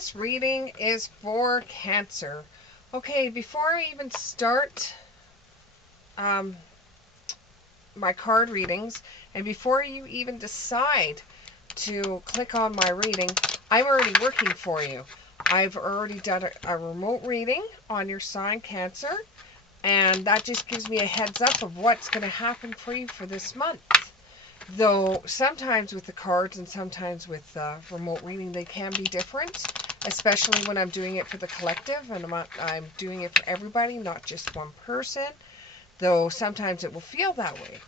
this reading is for Cancer. Okay, before I even start my card readings, and before you even decide to click on my reading, I'm already working for you. I've already done a remote reading on your sign, Cancer, and that just gives me a heads up of what's going to happen for you for this month. Though sometimes with the cards and sometimes with remote reading, they can be different, especially when I'm doing it for the collective and I'm doing it for everybody, not just one person, though sometimes it will feel that way.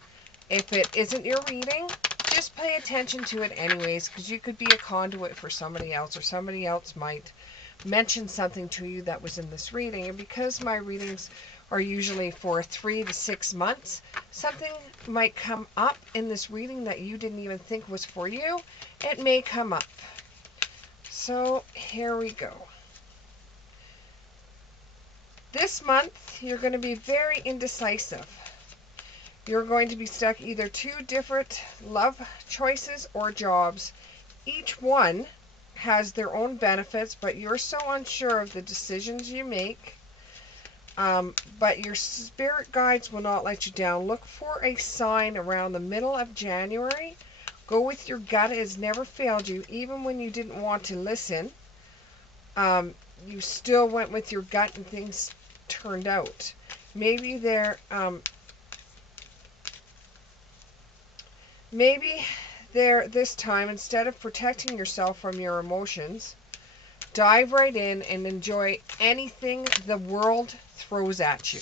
If it isn't your reading, just pay attention to it anyways, because you could be a conduit for somebody else, or somebody else might mention something to you that was in this reading. And because my readings are usually for 3 to 6 months, something might come up in this reading that you didn't even think was for you. It may come up. So here we go. This month, you're going to be very indecisive. You're going to be stuck either 2 different love choices or jobs. Each one has their own benefits, but you're so unsure of the decisions you make. But your spirit guides will not let you down. Look for a sign around the middle of January. Go with your gut. It has never failed you. Even when you didn't want to listen, you still went with your gut and things turned out. Maybe this time, instead of protecting yourself from your emotions, dive right in and enjoy anything the world throws at you.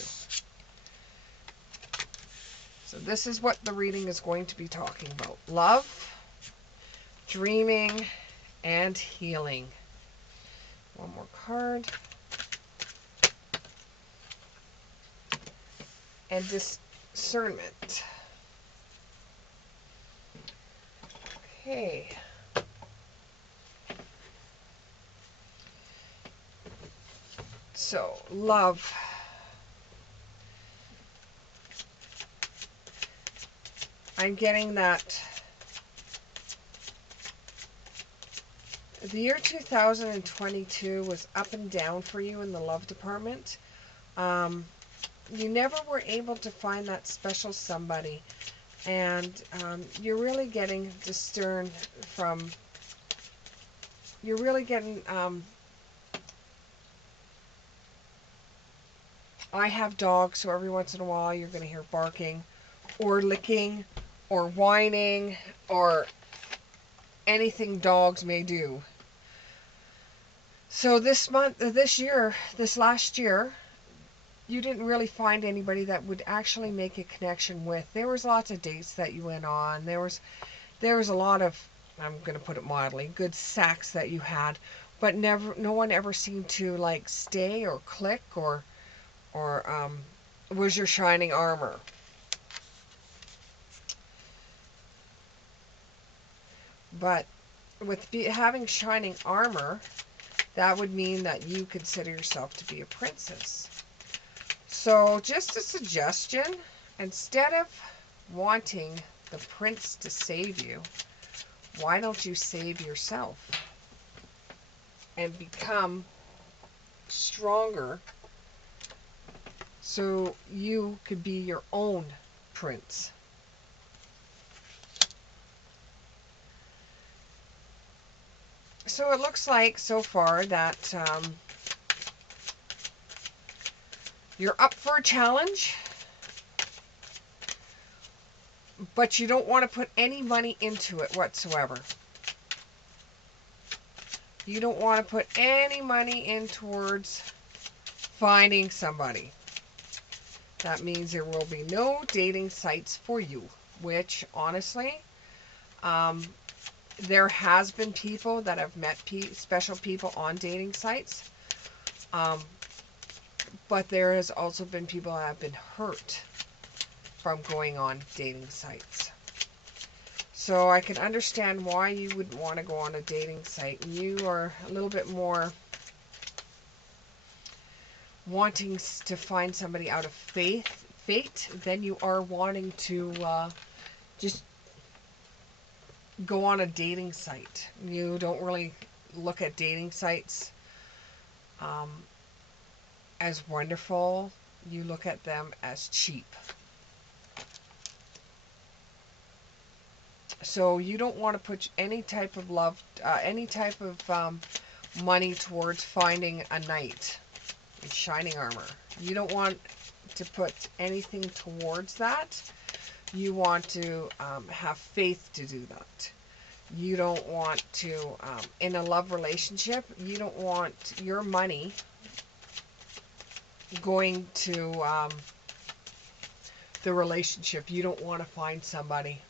So this is what the reading is going to be talking about. Love, dreaming, and healing. One more card. And discernment. Okay. So, love. I'm getting that the year 2022 was up and down for you in the love department. You never were able to find that special somebody, and you're really getting discerned from, you're really getting, I have dogs, so every once in a while you're going to hear barking, or licking, or whining, or anything dogs may do. So this last year, you didn't really find anybody that would actually make a connection with. There was lots of dates that you went on. There was a lot of, I'm going to put it mildly, good sex that you had, but no one ever seemed to like stay or click or was your shining armor. But with having shining armor, that would mean that you consider yourself to be a princess. So just a suggestion, instead of wanting the prince to save you, why don't you save yourself and become stronger so you could be your own prince? So it looks like so far that you're up for a challenge, but you don't want to put any money into it whatsoever. You don't want to put any money in towards finding somebody. That means there will be no dating sites for you, which honestly, there has been people that have met special people on dating sites, but there has also been people that have been hurt from going on dating sites. So I can understand why you would want to go on a dating site. You are a little bit more wanting to find somebody out of fate than you are wanting to just go on a dating site. You don't really look at dating sites um, as wonderful, you look at them as cheap. So you don't want to put any type of love, any type of money towards finding a knight in shining armor. You don't want to put anything towards that. You want to have faith to do that. You don't want to, in a love relationship, you don't want your money going to the relationship. You don't want to find somebody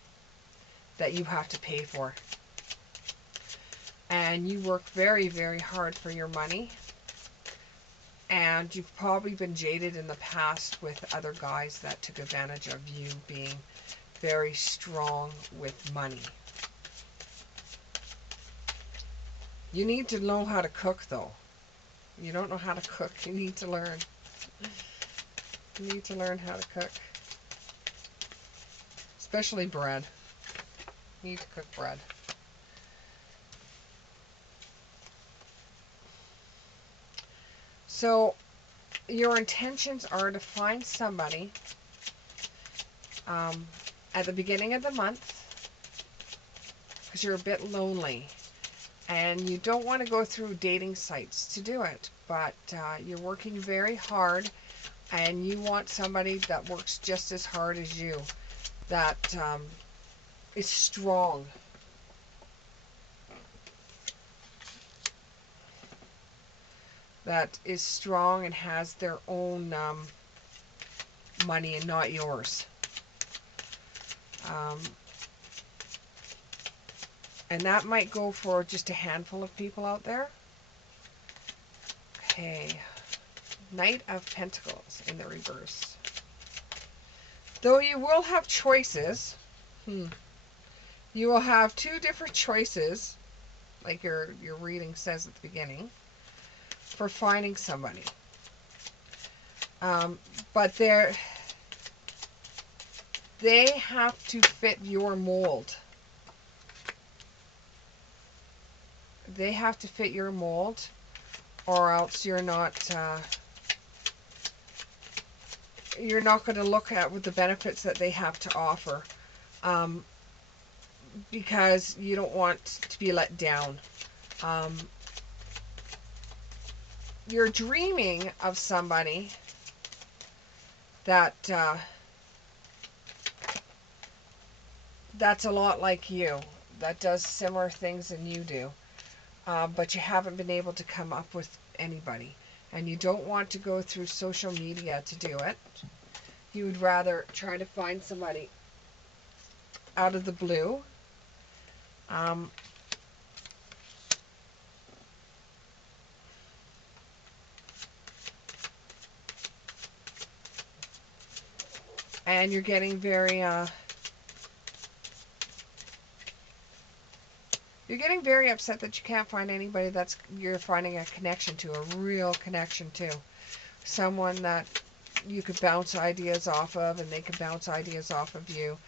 that you have to pay for. And you work very, very hard for your money. And you've probably been jaded in the past with other guys that took advantage of you being very strong with money. You need to know how to cook, though. You don't know how to cook. You need to learn. You need to learn how to cook. Especially bread. You need to cook bread. So, your intentions are to find somebody at the beginning of the month, because you're a bit lonely. And you don't want to go through dating sites to do it. But you're working very hard, and you want somebody that works just as hard as you. That is strong. That is strong and has their own money and not yours. And that might go for just a handful of people out there. Okay. Knight of Pentacles in the reverse. Though you will have choices. You will have two different choices, like your reading says at the beginning, for finding somebody. But they have to fit your mold. They have to fit your mold, or else you're not going to look at with the benefits that they have to offer, because you don't want to be let down. You're dreaming of somebody that that's a lot like you, that does similar things than you do, but you haven't been able to come up with anybody, and you don't want to go through social media to do it. You would rather try to find somebody out of the blue. And you're getting very upset that you can't find anybody you're finding a connection to, a real connection to. Someone that you could bounce ideas off of, and they could bounce ideas off of you.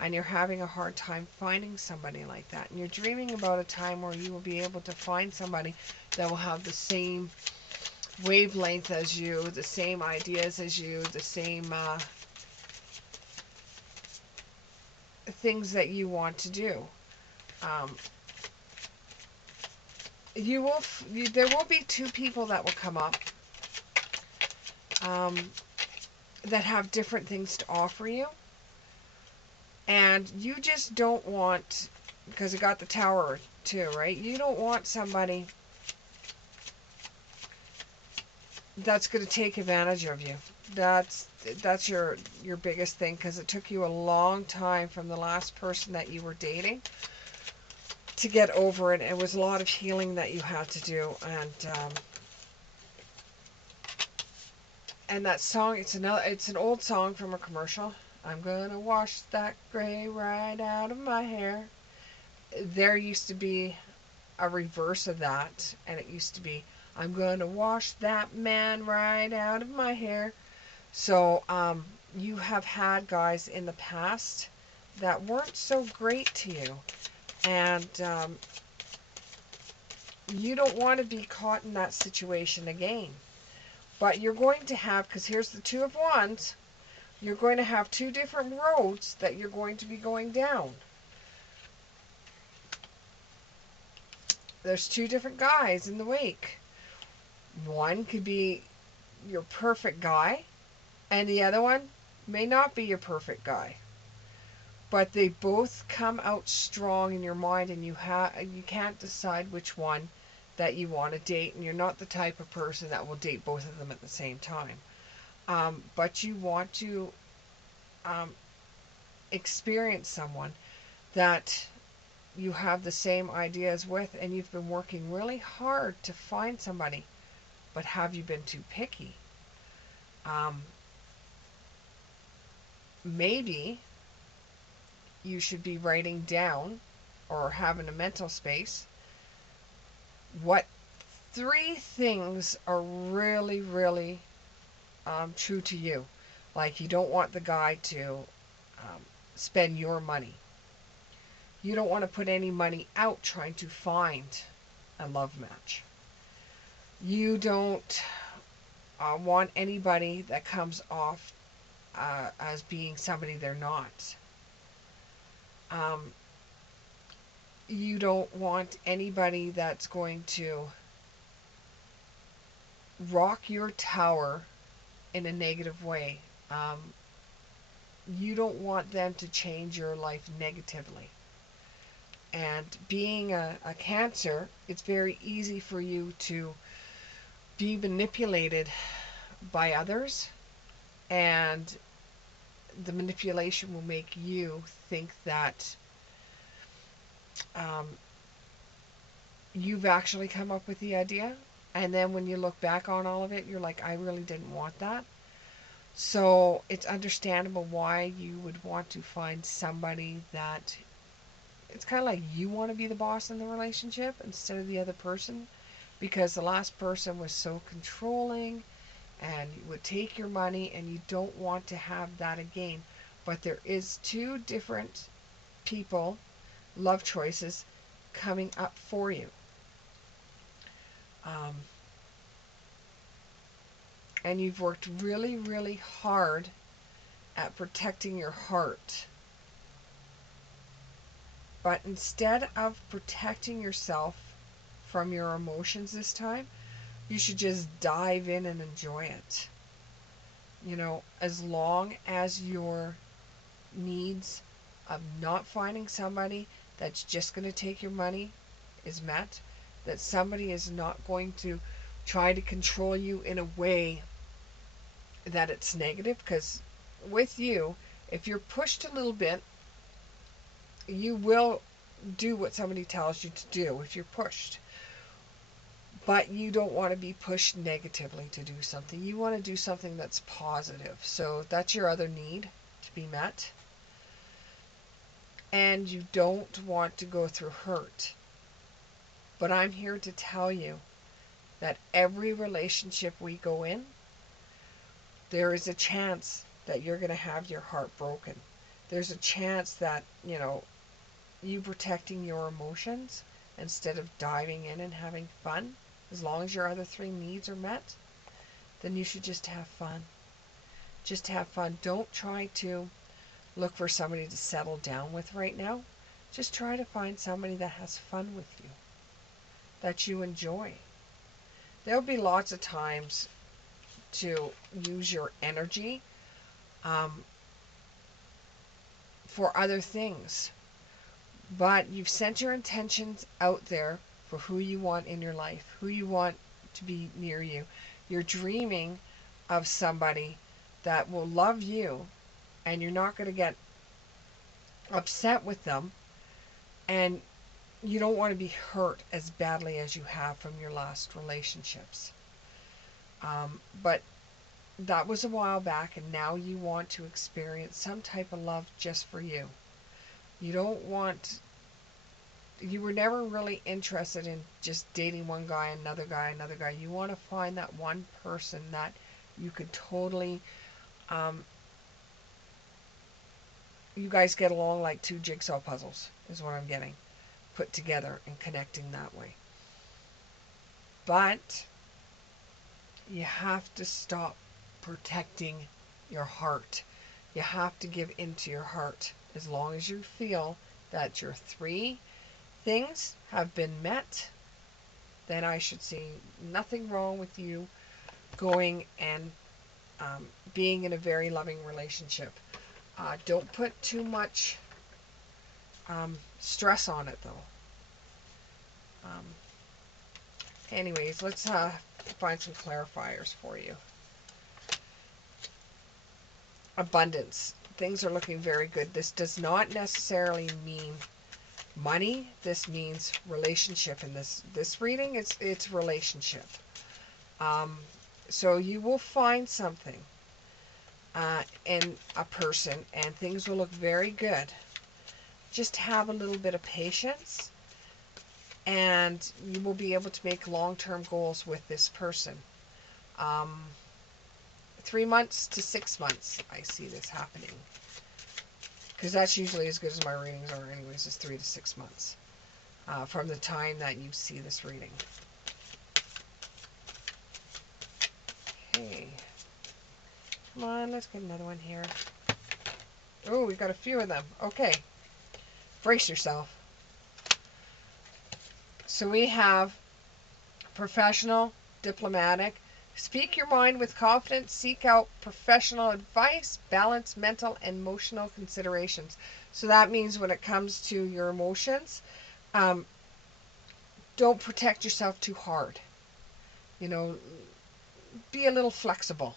And you're having a hard time finding somebody like that. And you're dreaming about a time where you will be able to find somebody that will have the same wavelength as you, the same ideas as you, the same things that you want to do. There will be two people that will come up that have different things to offer you, and you just don't want, because it got the Tower too, right? You don't want somebody that's going to take advantage of you. That's your biggest thing, because it took you a long time from the last person that you were dating to get over it. It was a lot of healing that you had to do, and that song, it's an old song from a commercial. I'm gonna wash that gray right out of my hair. There used to be a reverse of that, and it used to be, I'm gonna wash that man right out of my hair. So you have had guys in the past that weren't so great to you, and You don't want to be caught in that situation again. But you're going to have, because here's the Two of Wands, you're going to have two different roads that you're going to be going down. There's two different guys in the wake. One could be your perfect guy, and the other one may not be your perfect guy. But they both come out strong in your mind, and you can't decide which one that you want to date, and you're not the type of person that will date both of them at the same time. But you want to experience someone that you have the same ideas with, and you've been working really hard to find somebody, but have you been too picky? Maybe you should be writing down or having a mental space what three things are really, really true to you. Like, you don't want the guy to spend your money. You don't want to put any money out trying to find a love match. You don't want anybody that comes off as being somebody they're not. You don't want anybody that's going to rock your tower in a negative way. You don't want them to change your life negatively. And being a Cancer, it's very easy for you to be manipulated by others, and the manipulation will make you think that you've actually come up with the idea, and then when you look back on all of it, you're like, I really didn't want that. So it's understandable why you would want to find somebody that it's kind of like you want to be the boss in the relationship instead of the other person, because the last person was so controlling and would take your money, and you don't want to have that again. But there is two different people, love choices, coming up for you. And you've worked really, really hard at protecting your heart. But instead of protecting yourself from your emotions this time, you should just dive in and enjoy it. You know, as long as your needs of not finding somebody that's just going to take your money is met, that somebody is not going to try to control you in a way that it's negative, because with you, if you're pushed a little bit, you will do what somebody tells you to do if you're pushed. But you don't want to be pushed negatively to do something. You want to do something that's positive. So that's your other need to be met. And you don't want to go through hurt. But I'm here to tell you that every relationship we go in, there is a chance that you're going to have your heart broken. There's a chance that, you protecting your emotions instead of diving in and having fun, as long as your other three needs are met, then you should just have fun. Just have fun. Don't try to look for somebody to settle down with right now. Just try to find somebody that has fun with you, that you enjoy. There'll be lots of times to use your energy for other things. But you've sent your intentions out there for who you want in your life, who you want to be near you. You're dreaming of somebody that will love you, and you're not going to get upset with them, and you don't want to be hurt as badly as you have from your last relationships. But that was a while back, and now you want to experience some type of love just for you. You were never really interested in just dating one guy, another guy, another guy. You want to find that one person that you could totally, you guys get along like two jigsaw puzzles, is what I'm getting, put together and connecting that way. But you have to stop protecting your heart. You have to give into your heart. As long as you feel that your 3 things have been met, then I should see nothing wrong with you going and being in a very loving relationship. Don't put too much stress on it, though. Anyways, let's find some clarifiers for you. Abundance. Things are looking very good. This does not necessarily mean money. This means relationship. In this reading, it's relationship. So you will find something in a person, and things will look very good. Just have a little bit of patience, and you will be able to make long-term goals with this person. 3 months to 6 months, I see this happening. Because that's usually as good as my readings are anyways, is 3 to 6 months. From the time that you see this reading. Okay. Come on, let's get another one here. Oh, we've got a few of them. Okay. Brace yourself. So we have professional, diplomatic. Speak your mind with confidence. Seek out professional advice. Balance mental and emotional considerations. So that means when it comes to your emotions, don't protect yourself too hard. You know, be a little flexible.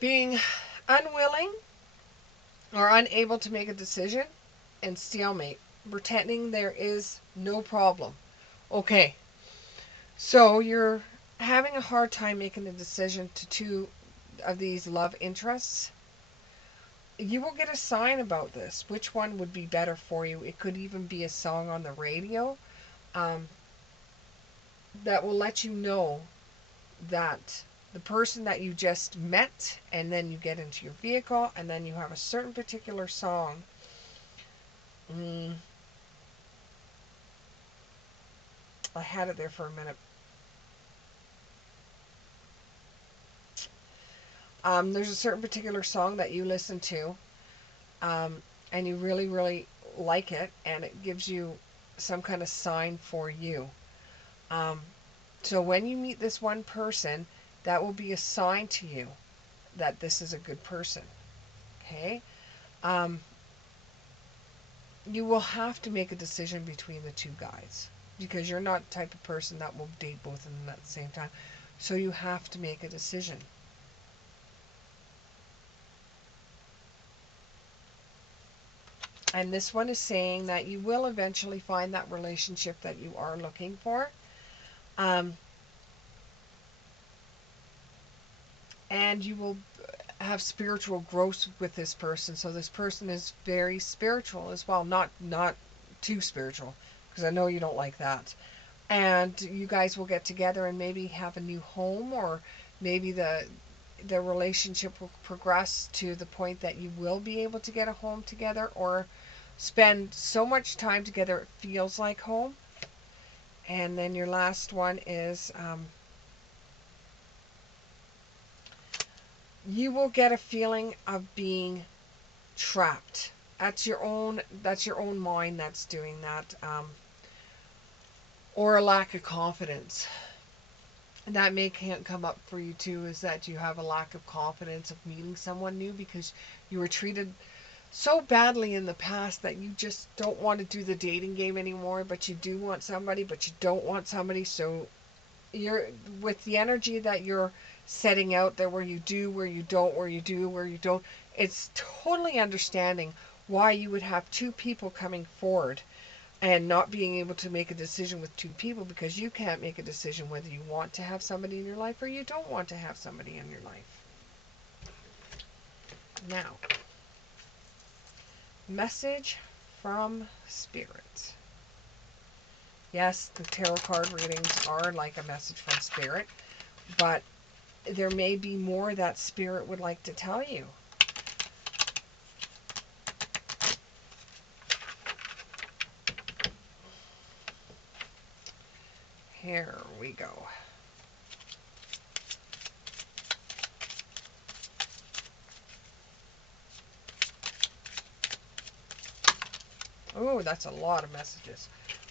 Being unwilling or unable to make a decision and stalemate. Pretending there is no problem. Okay, so you're having a hard time making a decision to 2 of these love interests. You will get a sign about this. Which one would be better for you? It could even be a song on the radio that will let you know that the person that you just met, and then you get into your vehicle, and then you have a certain particular song. I had it there for a minute. There's a certain particular song that you listen to, and you really, really like it, and it gives you some kind of sign for you. So when you meet this one person, that will be a sign to you that this is a good person. Okay? You will have to make a decision between the 2 guys, because you're not the type of person that will date both of them at the same time. So you have to make a decision. And this one is saying that you will eventually find that relationship that you are looking for. And you will have spiritual growth with this person. So this person is very spiritual as well. Not too spiritual, because I know you don't like that. And you guys will get together and maybe have a new home, or maybe the relationship will progress to the point that you will be able to get a home together, or spend so much time together it feels like home. And then your last one is you will get a feeling of being trapped. That's your own mind that's doing that, or a lack of confidence. And that may can't come up for you too, is that you have a lack of confidence of meeting someone new because you were treated so badly in the past that you just don't want to do the dating game anymore, but you do want somebody, but you don't want somebody. So you're, with the energy that you're setting out there, where you do, where you don't, where you do, where you don't, it's totally understanding why you would have 2 people coming forward and not being able to make a decision with 2 people, because you can't make a decision whether you want to have somebody in your life or you don't want to have somebody in your life. Now, message from Spirit. Yes, the tarot card readings are like a message from Spirit, but there may be more that Spirit would like to tell you. Here we go. Oh, that's a lot of messages.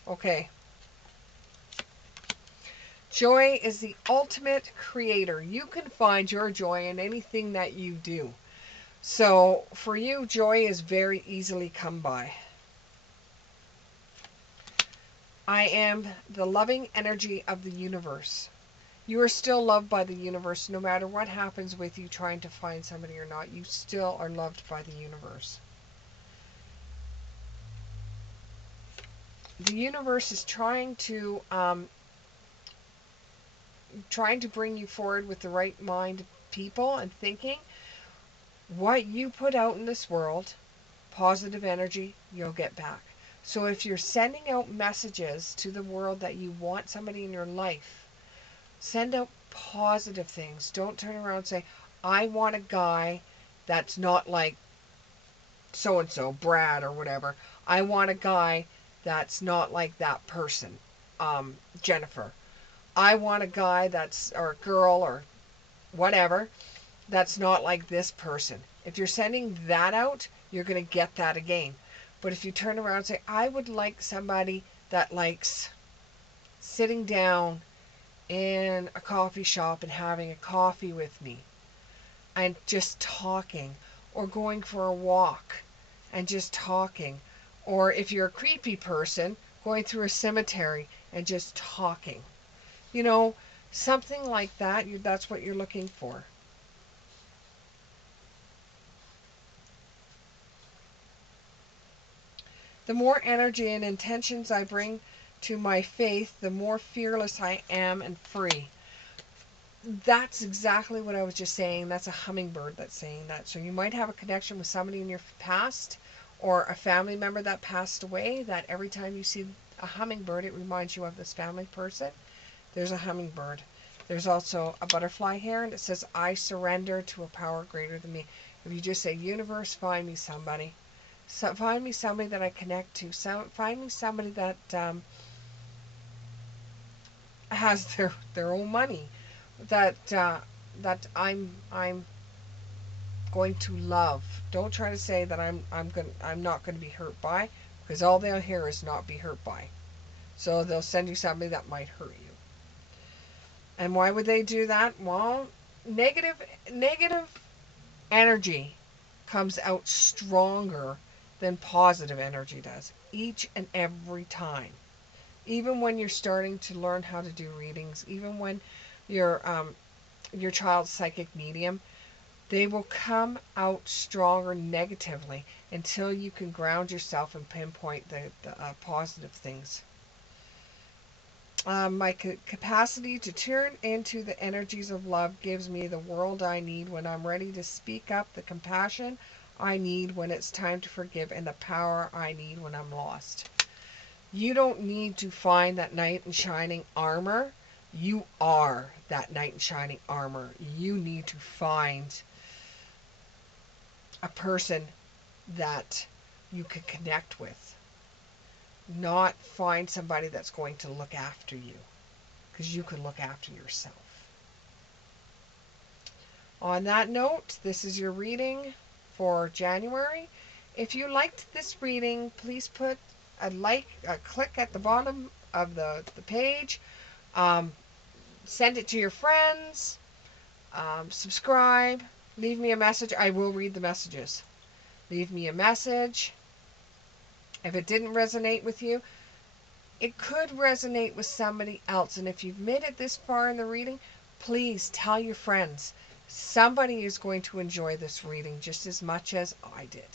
Okay. Joy is the ultimate creator. You can find your joy in anything that you do. So for you, joy is very easily come by. I am the loving energy of the universe. You are still loved by the universe no matter what happens with you trying to find somebody or not. You still are loved by the universe. The universe is trying to bring you forward with the right mind people and thinking. What you put out in this world, positive energy, you'll get back. So if you're sending out messages to the world that you want somebody in your life, send out positive things. Don't turn around and say, I want a guy that's not like so-and-so, Brad or whatever. I want a guy that's not like that person, Jennifer. I want a guy that's, or a girl or whatever, that's not like this person. If you're sending that out, you're going to get that again. But if you turn around and say, I would like somebody that likes sitting down in a coffee shop and having a coffee with me and just talking, or going for a walk and just talking, or if you're a creepy person, going through a cemetery and just talking. You know, something like that, that's what you're looking for. The more energy and intentions I bring to my faith, the more fearless I am and free. That's exactly what I was just saying. That's a hummingbird that's saying that. So you might have a connection with somebody in your past or a family member that passed away, that every time you see a hummingbird, it reminds you of this family person. There's a hummingbird. There's also a butterfly here, and it says, I surrender to a power greater than me. If you just say, universe, find me somebody. So find me somebody that I connect to. Find me somebody that has their own money, that that I'm going to love. Don't try to say that I'm not going to be hurt by, because all they'll hear is not be hurt by. So they'll send you somebody that might hurt you. And why would they do that? Well, negative energy comes out stronger than positive energy does each and every time. Even when you're starting to learn how to do readings, even when your child's psychic medium, they will come out stronger negatively until you can ground yourself and pinpoint the positive things. My capacity to turn into the energies of love gives me the world I need when I'm ready to speak up, the compassion I need when it's time to forgive, and the power I need when I'm lost. You don't need to find that knight in shining armor. You are that knight in shining armor. You need to find a person that you can connect with. Not find somebody that's going to look after you, because you can look after yourself. On that note, this is your reading for January. If you liked this reading, please put a click at the bottom of the page. Send it to your friends. Subscribe. Leave me a message. I will read the messages. Leave me a message. If it didn't resonate with you, it could resonate with somebody else. And if you've made it this far in the reading, please tell your friends. Somebody is going to enjoy this reading just as much as I did.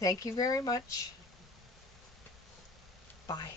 Thank you very much. Bye.